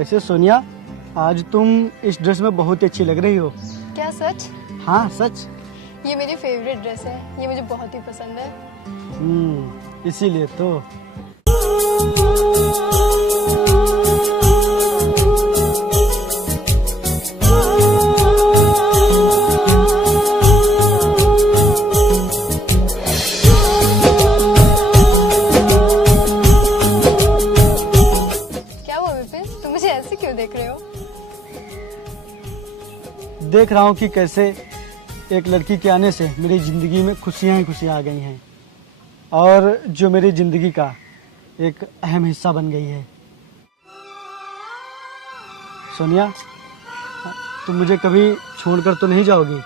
वैसे सोनिया, आज तुम इस ड्रेस में बहुत ही अच्छी लग रही हो। क्या सच? हाँ सच। ये मेरी फेवरेट ड्रेस है, ये मुझे बहुत ही पसंद है। इसीलिए तो। क्या हुआ विपिन, तुम मुझे ऐसे क्यों देख रहे हो? देख रहा हूँ कि कैसे एक लड़की के आने से मेरी जिंदगी में खुशियाँ ही खुशियाँ आ गई हैं और जो मेरी जिंदगी का एक अहम हिस्सा बन गई है। सोनिया, तुम मुझे कभी छोड़कर तो नहीं जाओगी?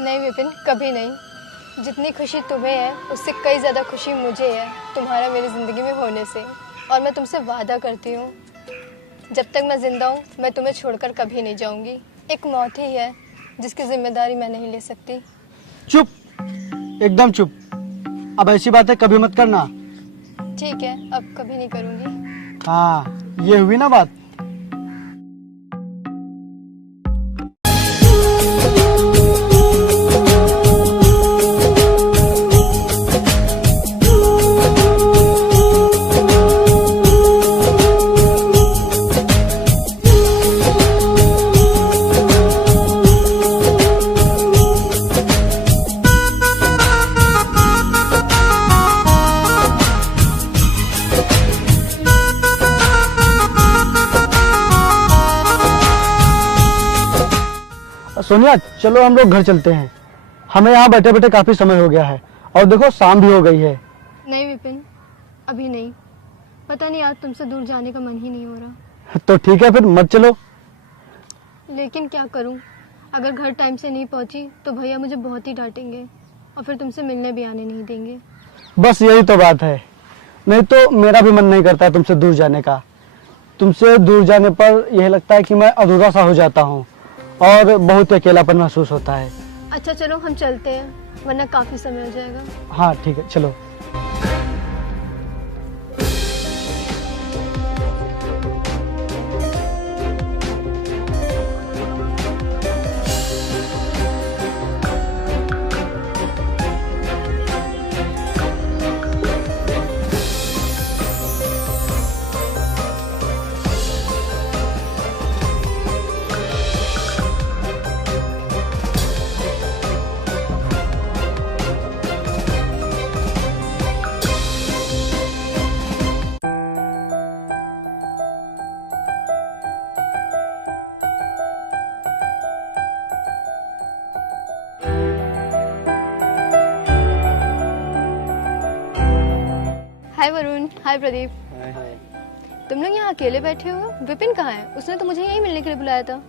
नहीं विपिन, कभी नहीं। जितनी खुशी तुम्हें है उससे कई ज़्यादा खुशी मुझे है तुम्हारा मेरी ज़िंदगी में होने से। और मैं तुमसे वादा करती हूँ, जब तक मैं जिंदा हूँ मैं तुम्हें छोड़कर कभी नहीं जाऊँगी। एक मौत ही है जिसकी जिम्मेदारी मैं नहीं ले सकती। चुप, एकदम चुप। अब ऐसी बातें कभी मत करना। ठीक है, अब कभी नहीं करूँगी। हाँ, ये हुई ना बात। सोनिया, चलो हम लोग घर चलते हैं। हमें यहाँ बैठे बैठे काफी समय हो गया है और देखो शाम भी हो गई है। नहीं विपिन, अभी नहीं। पता नहीं, आज तुमसे दूर जाने का मन ही नहीं हो रहा। तो ठीक है, फिर मत चलो। लेकिन क्या करूं? अगर घर टाइम से नहीं पहुंची तो भैया मुझे बहुत ही डांटेंगे और फिर तुमसे मिलने भी आने नहीं देंगे। बस यही तो बात है। नहीं तो मेरा भी मन नहीं करता है तुमसे दूर जाने का। तुमसे दूर जाने पर यह लगता है कि मैं अधूरा सा हो जाता हूँ और बहुत अकेलापन महसूस होता है। अच्छा चलो हम चलते हैं, वरना काफी समय हो जाएगा। हाँ ठीक है, चलो। हाय वरुण। हाय प्रदीप। तुम लोग यहाँ अकेले बैठे हो? विपिन कहाँ है? उसने तो मुझे यहीं मिलने के लिए बुलाया था।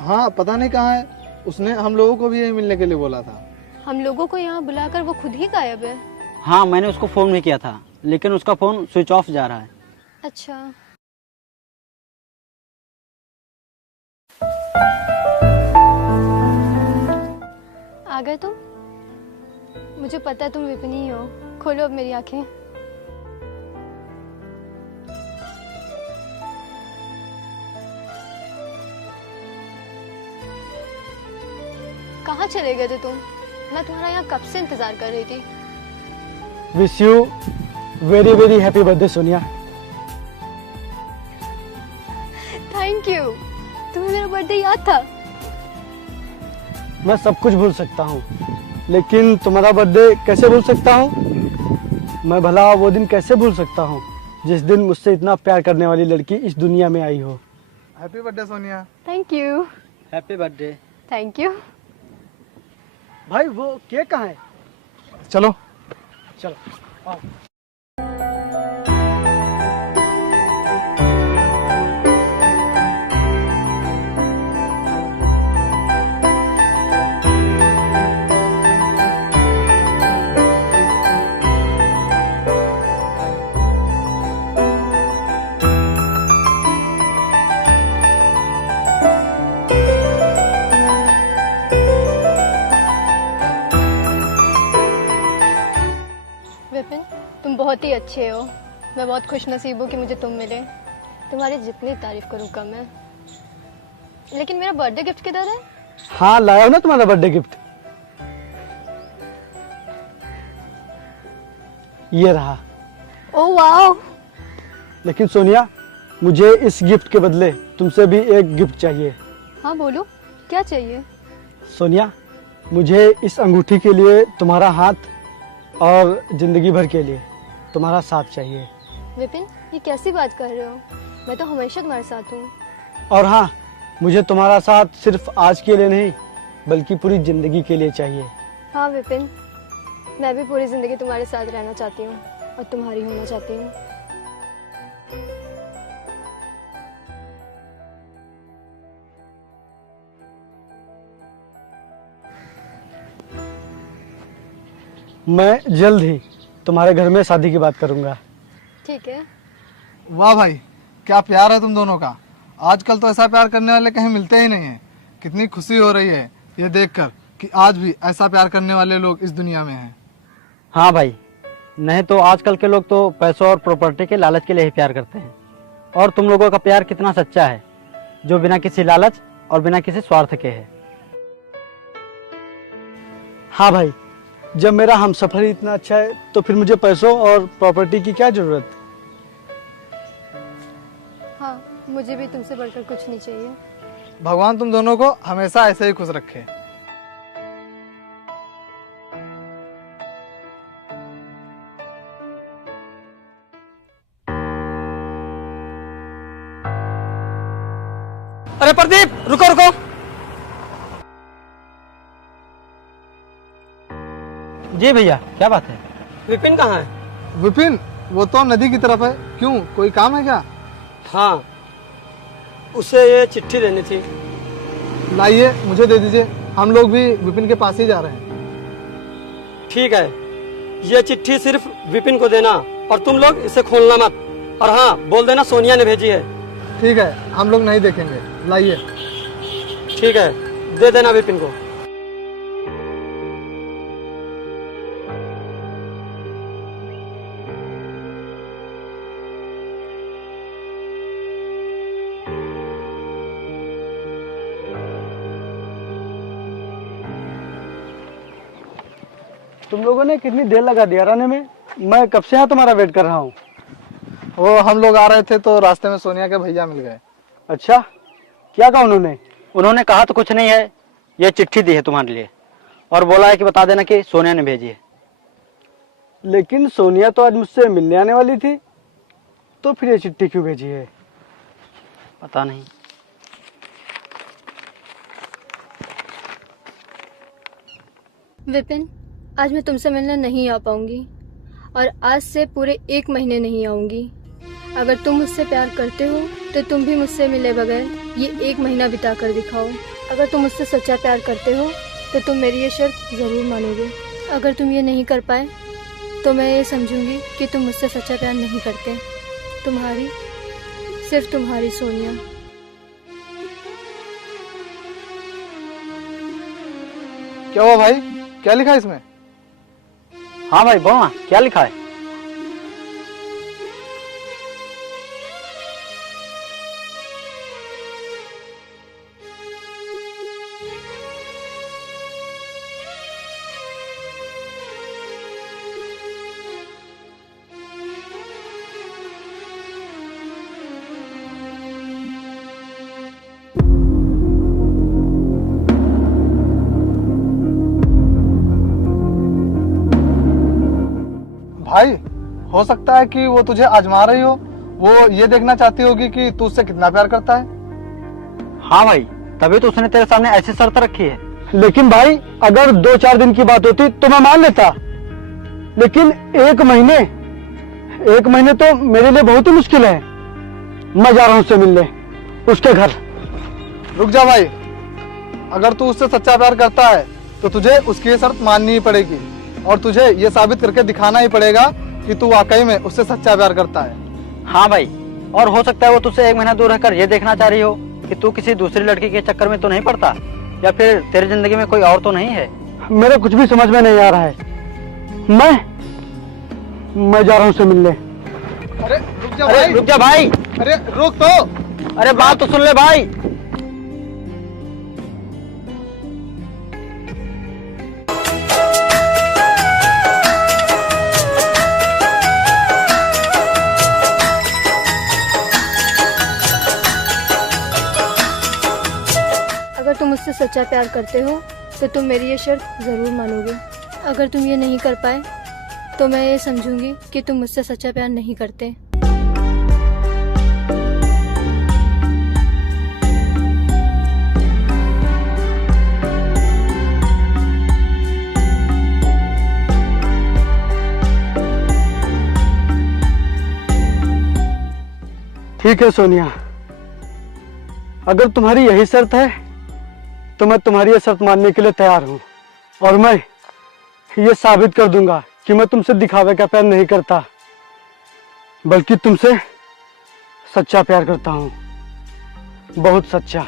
हाँ, पता नहीं कहाँ है। उसने हम लोगों को भी यहीं मिलने के लिए बोला था। हम लोगों को यहाँ बुलाकर वो खुद ही गायब है। हाँ, मैंने उसको फोन भी किया था लेकिन उसका फोन स्विच ऑफ जा रहा है। अच्छा, आ गए तुम? मुझे पता है तुम विपिन ही हो। खोलो अब मेरी आंखें। कहाँ चले गए थे तुम? मैं तुम्हारा यहाँ कब से इंतजार कर रही थी। Wish you very very happy birthday Sonia. Thank you, तुम्हें मेरा बर्थडे याद था। मैं सब कुछ भूल सकता हूँ लेकिन तुम्हारा बर्थडे कैसे भूल सकता हूँ? मैं भला वो दिन कैसे भूल सकता हूँ जिस दिन मुझसे इतना प्यार करने वाली लड़की इस दुनिया में आई हो। Happy birthday Sonia. Thank you. Happy birthday. Thank you. भाई वो केक कहाँ है? चलो चलो आओ। विपिन, तुम बहुत ही अच्छे हो। मैं बहुत खुश नसीब हूँ कि मुझे तुम मिले। तुम्हारी जितनी तारीफ करूँ कम है। लेकिन मेरा बर्थडे गिफ्ट किधर है? हाँ लाया हूँ ना तुम्हारा बर्थडे गिफ्ट, ये रहा। Oh wow. लेकिन सोनिया, मुझे इस गिफ्ट के बदले तुमसे भी एक गिफ्ट चाहिए। हाँ बोलो, क्या चाहिए? सोनिया, मुझे इस अंगूठी के लिए तुम्हारा हाथ और जिंदगी भर के लिए तुम्हारा साथ चाहिए। विपिन, ये कैसी बात कर रहे हो? मैं तो हमेशा तुम्हारे साथ हूँ। और हाँ, मुझे तुम्हारा साथ सिर्फ आज के लिए नहीं बल्कि पूरी जिंदगी के लिए चाहिए। हाँ विपिन, मैं भी पूरी जिंदगी तुम्हारे साथ रहना चाहती हूँ और तुम्हारी होना चाहती हूँ। मैं जल्द ही तुम्हारे घर में शादी की बात करूंगा। ठीक है। वाह भाई, क्या प्यार है तुम दोनों का। आजकल तो ऐसा प्यार करने वाले कहीं मिलते ही नहीं है। कितनी खुशी हो रही है ये देखकर कि आज भी ऐसा प्यार करने वाले लोग इस दुनिया में हैं। हाँ भाई, नहीं तो आजकल के लोग तो पैसों और प्रॉपर्टी के लालच के लिए ही प्यार करते हैं। और तुम लोगों का प्यार कितना सच्चा है, जो बिना किसी लालच और बिना किसी स्वार्थ के है। हाँ भाई, जब मेरा हमसफर ही इतना अच्छा है तो फिर मुझे पैसों और प्रॉपर्टी की क्या जरूरत। हाँ, मुझे भी तुमसे बढ़कर कुछ नहीं चाहिए। भगवान तुम दोनों को हमेशा ऐसे ही खुश रखे। अरे प्रदीप, रुको रुको। जी भैया, क्या बात है? विपिन कहाँ है? विपिन, वो तो नदी की तरफ है। क्यों, कोई काम है क्या? हाँ, उसे ये चिट्ठी देनी थी। लाइए, मुझे दे दीजिए। हम लोग भी विपिन के पास ही जा रहे हैं। ठीक है, ये चिट्ठी सिर्फ विपिन को देना और तुम लोग इसे खोलना मत। और हाँ, बोल देना सोनिया ने भेजी है। ठीक है, हम लोग नहीं देखेंगे। लाइए। ठीक है, दे देना विपिन को। तुम लोगों ने कितनी देर लगा दिया आने में? मैं कब से यहाँ तुम्हारा वेट कर रहा हूँ। वो हम लोग आ रहे थे तो रास्ते में सोनिया के भैया मिल गए। अच्छा, क्या कहा उन्होंने? उन्होंने कहा तो कुछ नहीं है, ये चिट्ठी दी है तुम्हारे लिए और बोला है कि बता देना कि सोनिया ने भेजी है। लेकिन सोनिया तो आज मुझसे मिलने आने वाली थी, तो फिर ये चिट्ठी क्यों भेजी है? पता नहीं। विपिन, आज मैं तुमसे मिलने नहीं आ पाऊंगी और आज से पूरे 1 महीने नहीं आऊंगी। अगर तुम मुझसे प्यार करते हो तो तुम भी मुझसे मिले बगैर ये 1 महीना बिता कर दिखाओ। अगर तुम मुझसे सच्चा प्यार करते हो तो तुम मेरी ये शर्त ज़रूर मानोगे। अगर तुम ये नहीं कर पाए तो मैं ये समझूंगी कि तुम मुझसे सच्चा प्यार नहीं करते। तुम्हारी, सिर्फ तुम्हारी सोनिया। क्या हुआ भाई, क्या लिखा है इसमें? हाँ भाई, बोलो ना, क्या लिखा है? भाई, हो सकता है कि वो तुझे आजमा रही हो। वो ये देखना चाहती होगी कि तू उससे कितना प्यार करता है। हाँ भाई, तभी तो उसने तेरे सामने ऐसी शर्त रखी है। लेकिन भाई, अगर 2-4 दिन की बात होती तो मैं मान लेता, लेकिन 1 महीने तो मेरे लिए बहुत ही मुश्किल है। मैं जा रहा हूँ उससे मिलने, उसके घर। रुक जा भाई, अगर तू उससे सच्चा प्यार करता है तो तुझे उसकी ये शर्त माननी ही पड़ेगी और तुझे ये साबित करके दिखाना ही पड़ेगा कि तू वाकई में उससे सच्चा प्यार करता है। हाँ भाई, और हो सकता है वो तुझसे 1 महीना दूर रहकर ये देखना चाह रही हो कि तू किसी दूसरी लड़की के चक्कर में तो नहीं पड़ता, या फिर तेरी जिंदगी में कोई और तो नहीं है। मेरे कुछ भी समझ में नहीं आ रहा है। मैं जा रहा हूँ उससे मिलने। अरे रुक जा अरे भाई। रुक जा भाई। अरे रुक तो। अरे बात तो सुन ले भाई। अगर तुम मुझसे सच्चा प्यार करते हो तो तुम मेरी ये शर्त ज़रूर मानोगे। अगर तुम ये नहीं कर पाए तो मैं ये समझूंगी कि तुम मुझसे सच्चा प्यार नहीं करते। ठीक है सोनिया, अगर तुम्हारी यही शर्त है तो मैं तुम्हारी ये शर्त मानने के लिए तैयार हूँ, और मैं ये साबित कर दूंगा कि मैं तुमसे दिखावे का प्यार नहीं करता, बल्कि तुमसे सच्चा प्यार करता हूँ, बहुत सच्चा।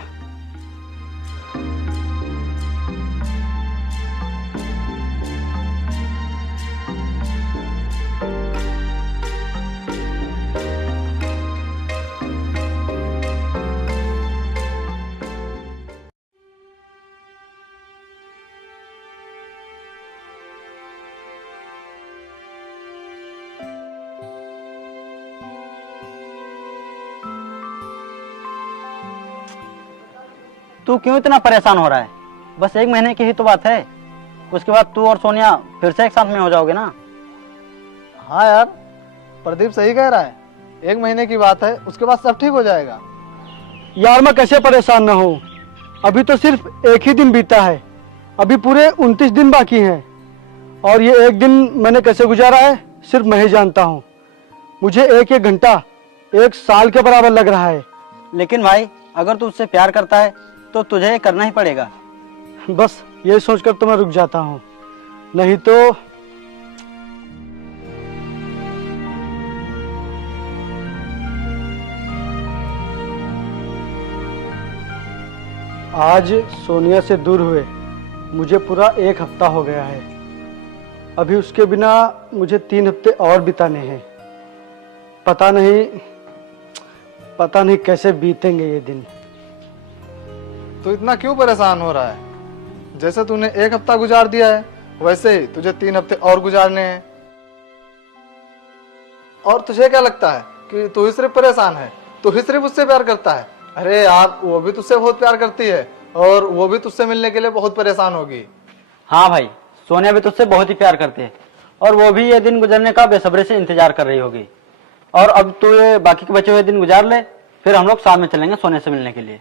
तू क्यों इतना परेशान हो रहा है? बस 1 महीने की ही तो बात है, उसके बाद तू और सोनिया फिर से एक साथ में हो जाओगे ना। हाँ यार, प्रदीप सही कह रहा है, 1 महीने की बात है, उसके बाद सब ठीक हो जाएगा। यार मैं कैसे परेशान ना हूँ, अभी तो सिर्फ एक ही दिन बीता है, अभी पूरे 29 दिन बाकी हैं, और ये एक दिन मैंने कैसे गुजारा है सिर्फ मैं ही जानता हूँ। मुझे एक एक घंटा 1 साल के बराबर लग रहा है। लेकिन भाई, अगर तू उससे प्यार करता है तो तुझे ये करना ही पड़ेगा। बस ये सोचकर तो मैं रुक जाता हूँ, नहीं तो आज सोनिया से दूर हुए मुझे पूरा 1 हफ्ता हो गया है। अभी उसके बिना मुझे 3 हफ्ते और बिताने हैं। पता नहीं कैसे बीतेंगे ये दिन। तो इतना क्यों परेशान हो रहा है? जैसे तूने 1 हफ्ता गुजार दिया है, वैसे ही तुझे 3 हफ्ते और गुजारने हैं। और तुझे क्या लगता है कि तू ही सिर्फ परेशान है? तू ही सिर्फ उससे प्यार करता है? अरे यार, वो भी तुझसे बहुत प्यार करती है, और वो भी तुझसे मिलने के लिए बहुत परेशान होगी। हाँ भाई, सोनिया भी तुझसे बहुत ही प्यार करती है, और वो भी ये दिन गुजरने का बेसब्री से इंतजार कर रही होगी। और अब तू ये बाकी के बचे हुए दिन गुजार ले, फिर हम लोग शाम में चलेंगे सोनिया से मिलने के लिए।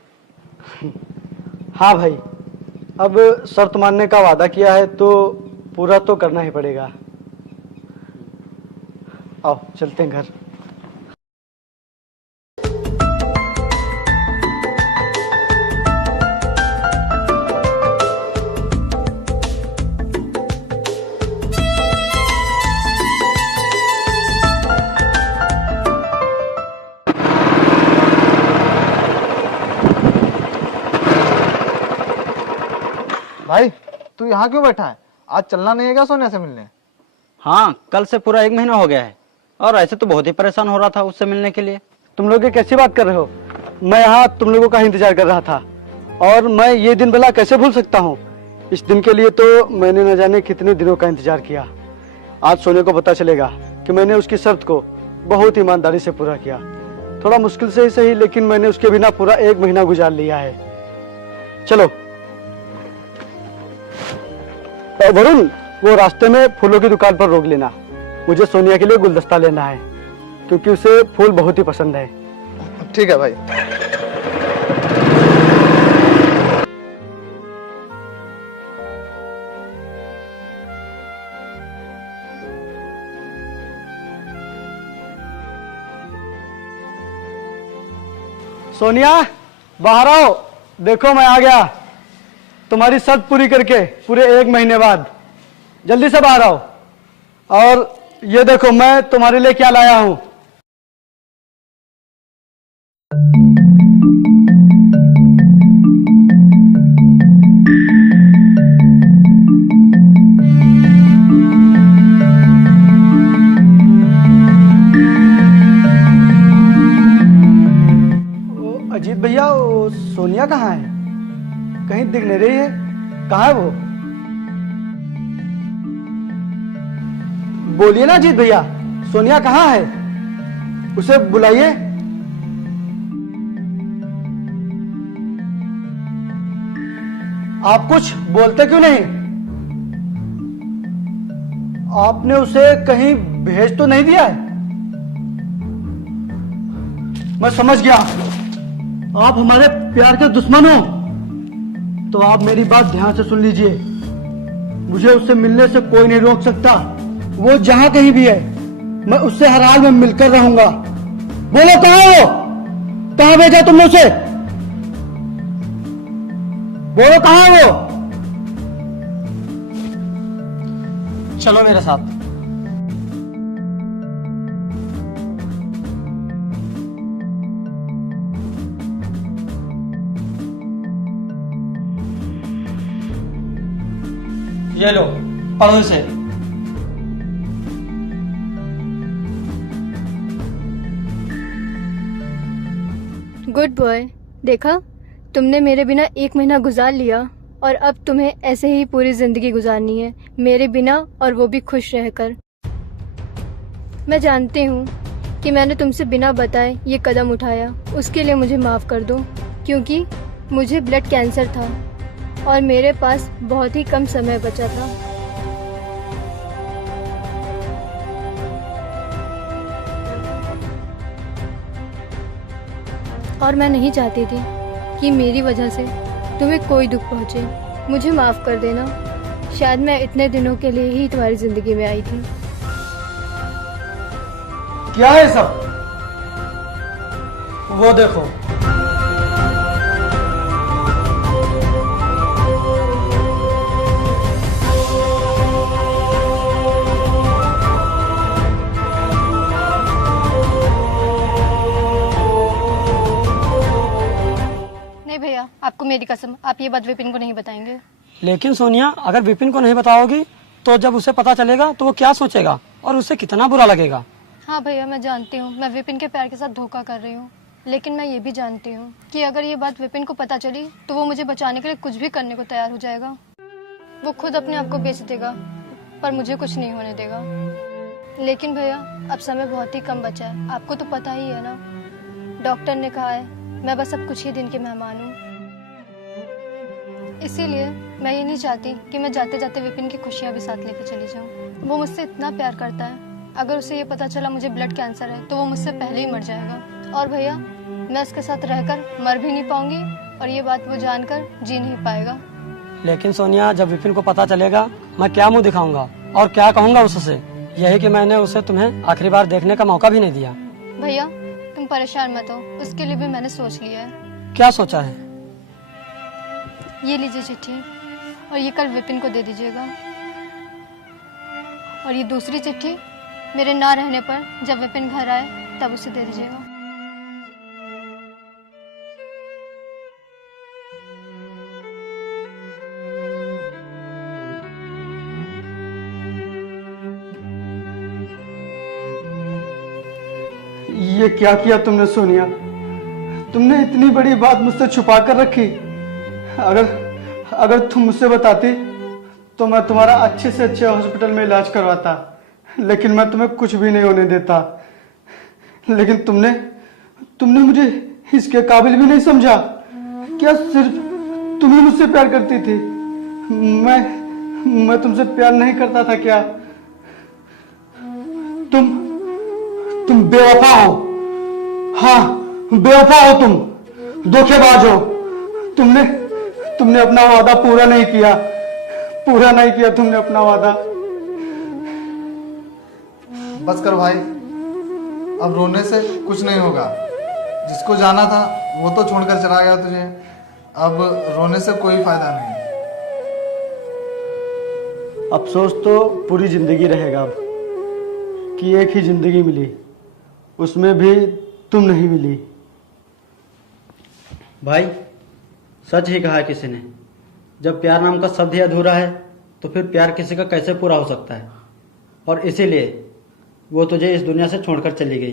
हाँ भाई, अब शर्त मानने का वादा किया है तो पूरा तो करना ही पड़ेगा। आओ चलते हैं घर। भाई, तू यहाँ क्यों बैठा है? आज चलना नहीं है क्या सोनिया से मिलने? हाँ, कल से पूरा 1 महीना हो गया है, और ऐसे तो बहुत ही परेशान हो रहा था उससे मिलने के लिए। तुम लोग ये कैसी बात कर रहे हो? मैं यहाँ तुम लोगों का इंतजार कर रहा था, और मैं ये दिन भला कैसे भूल सकता हूँ? इस दिन के लिए तो मैंने न जाने कितने दिनों का इंतजार किया। आज सोनिया को पता चलेगा कि मैंने उसकी शर्त को बहुत ईमानदारी से पूरा किया। थोड़ा मुश्किल से ही सही, लेकिन मैंने उसके बिना पूरा 1 महीना गुजार लिया है। चलो वरुण, वो रास्ते में फूलों की दुकान पर रोक लेना, मुझे सोनिया के लिए गुलदस्ता लेना है, क्योंकि उसे फूल बहुत ही पसंद है। ठीक है भाई। सोनिया बाहर आओ, देखो मैं आ गया तुम्हारी शर्त पूरी करके पूरे 1 महीने बाद। जल्दी से बाहर आओ, और ये देखो मैं तुम्हारे लिए क्या लाया हूं। सोनिया कहाँ है? कहीं दिख नहीं रही है। कहाँ है वो? बोलिए ना अजीत भैया, सोनिया कहाँ है? उसे बुलाइए। आप कुछ बोलते क्यों नहीं? आपने उसे कहीं भेज तो नहीं दिया है? मैं समझ गया, आप हमारे प्यार के दुश्मन हो। तो आप मेरी बात ध्यान से सुन लीजिए। मुझे उससे मिलने से कोई नहीं रोक सकता। वो जहां कहीं भी है, मैं उससे हर हाल में मिलकर रहूंगा। बोलो कहाँ है वो? कहाँ भेजा तुमने उसे? बोलो कहाँ है वो? चलो मेरे साथ। ये लो, पढ़ो इसे। Good boy. देखा, तुमने मेरे बिना 1 महीना गुजार लिया और अब तुम्हें ऐसे ही पूरी जिंदगी गुजारनी है, मेरे बिना, और वो भी खुश रहकर। मैं जानती हूँ कि मैंने तुमसे बिना बताए ये कदम उठाया, उसके लिए मुझे माफ़ कर दो, क्योंकि मुझे ब्लड कैंसर था और मेरे पास बहुत ही कम समय बचा था। और मैं नहीं चाहती थी कि मेरी वजह से तुम्हें कोई दुख पहुंचे। मुझे माफ कर देना, शायद मैं इतने दिनों के लिए ही तुम्हारी जिंदगी में आई थी। क्या है सब? वो देखो, नहीं भैया, आपको मेरी कसम, आप ये बात विपिन को नहीं बताएंगे। लेकिन सोनिया, अगर विपिन को नहीं बताओगी तो जब उसे पता चलेगा तो वो क्या सोचेगा और उसे कितना बुरा लगेगा। हाँ भैया, मैं जानती हूँ मैं विपिन के प्यार के साथ धोखा कर रही हूँ, लेकिन मैं ये भी जानती हूँ कि अगर ये बात विपिन को पता चली तो वो मुझे बचाने के लिए कुछ भी करने को तैयार हो जाएगा। वो खुद अपने आप को बेच देगा, पर मुझे कुछ नहीं होने देगा। लेकिन भैया, अब समय बहुत ही कम बचा है, आपको तो पता ही है ना। डॉक्टर ने कहा है मैं बस अब कुछ ही दिन की मेहमान हूँ, इसीलिए मैं ये नहीं चाहती कि मैं जाते जाते विपिन की खुशियाँ भी साथ लेके चली जाऊँ। वो मुझसे इतना प्यार करता है, अगर उसे ये पता चला मुझे ब्लड कैंसर है तो वो मुझसे पहले ही मर जाएगा। और भैया, मैं उसके साथ रहकर मर भी नहीं पाऊंगी और ये बात वो जानकर जी नहीं पाएगा। लेकिन सोनिया, जब विपिन को पता चलेगा मैं क्या मुंह दिखाऊंगा और क्या कहूंगा उससे? यही कि मैंने उसे तुम्हें आखिरी बार देखने का मौका भी नहीं दिया। भैया, तुम परेशान मत हो, उसके लिए भी मैंने सोच लिया है। क्या सोचा है? ये लीजिए चिट्ठी, और ये कल विपिन को दे दीजिएगा। और ये दूसरी चिट्ठी मेरे ना रहने पर जब विपिन घर आए तब उसे दे दीजिएगा। ये क्या किया तुमने सोनिया? तुमने इतनी बड़ी बात मुझसे छुपा कर रखी। अगर तुम मुझसे बताती तो मैं तुम्हारा अच्छे से अच्छे हॉस्पिटल में इलाज करवाता, लेकिन मैं तुम्हें कुछ भी नहीं होने देता। लेकिन तुमने मुझे इसके काबिल भी नहीं समझा। क्या सिर्फ तुम ही मुझसे प्यार करती थी? मैं तुमसे प्यार नहीं करता था क्या? तुम बेवफा हो। हाँ, बेवफा हो तुम, धोखेबाज हो। तुमने अपना वादा पूरा नहीं किया तुमने अपना वादा। बस कर भाई, अब रोने से कुछ नहीं होगा। जिसको जाना था वो तो छोड़कर चला गया तुझे, अब रोने से कोई फायदा नहीं। अफसोस तो पूरी जिंदगी रहेगा अब कि एक ही जिंदगी मिली, उसमें भी तुम नहीं मिली। भाई, सच ही कहा है किसी ने, जब प्यार नाम का शब्द ही अधूरा है तो फिर प्यार किसी का कैसे पूरा हो सकता है। और इसीलिए वो तुझे इस दुनिया से छोड़कर चली गई।